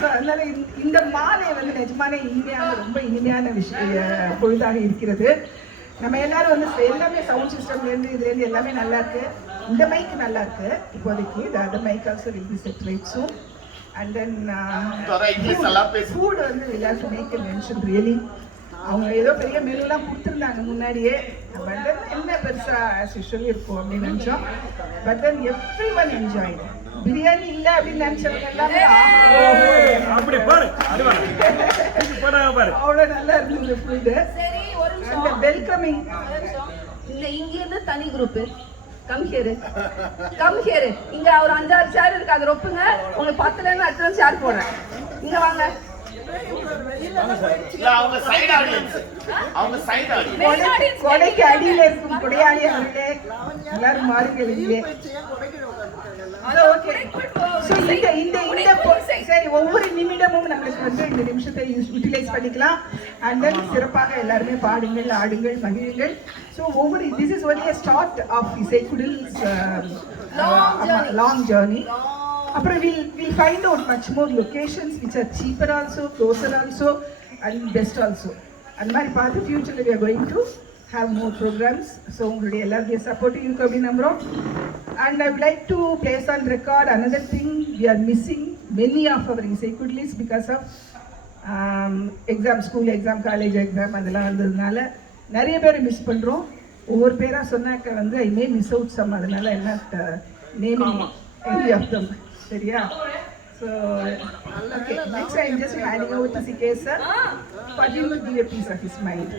So அதனால இந்த மாலை வந்து நிஜமான இனிமையான ரொம்ப இனிமையான பொழுதாக இருக்கிறது. நம்ம எல்லாரும் வந்து எல்லாமே சவுண்ட் சிஸ்டம்லேருந்து இதுலேருந்து எல்லாமே நல்லா இருக்கு. இந்த மைக் நல்லா இருக்கு இப்போதைக்கு. The other mic also will be set right soon. And then food வந்து we have to make a mention really. அவங்க ஏதோ பெரிய மெனுலாம் கொடுத்துருந்தாங்க முன்னாடியே. பட் தென் என்ன பெருசா ஆஸ் யூஷுவல் இருக்கும் அப்படின்னு நினச்சோம். But then everyone enjoy. Biryani இல்லை அப்படின்னு நினச்சவங்க எல்லாமே அவ்வளோ நல்லா இருந்தது ஃபுட்டு. அந்த வெல்கமிங் இந்த இங்கிருந்து தனி குரூப்பு கம் ஹியர் இங்க ஒரு 5-6 சேர் இருக்கு. அது ரொப்புங்க. உங்களுக்கு 10 அடுத்த சேர் போடுறேன். இங்க வாங்க. கொடைக்கு அடியில இருக்கும் கொடையாளி அவர்களே எல்லாரும் மாறுங்கள் இங்கே. சரி, ஒவ்வொரு நிமிடமும் நம்மளுக்கு வந்து இந்த நிமிஷத்தை யூட்டிலைஸ் பண்ணிக்கலாம். அண்ட் தென் சிறப்பாக எல்லாருமே பாடுங்கள், ஆடுங்கள், மகிழுங்கள். ஸோ ஒவ்வொரு this is only a start of இசைக்குடில்'s long journey. அப்புறம் we'll find out much more locations which are cheaper also, closer also and best also. அந்த மாதிரி பார்த்து ஃபியூச்சரில் we are going to have more programs. So உங்களுடைய எல்லாருடைய சப்போர்ட்டும் இருக்கும் அப்படின்னு நம்புகிறோம். And I would like to place on record another thing. We are missing many of our இசைக்குடிலிஸ் because of school exam, college exam அதெல்லாம் வந்ததுனால நிறைய பேர் மிஸ் பண்ணுறோம். ஒவ்வொரு பேராக சொன்னாக்க வந்து ஐ மே மிஸ் அவுட் சம். அதனால என்ன நேமிங் any of them. சரியா? So okay, next I am just handing over to CK sir, but he will give a piece of his mind.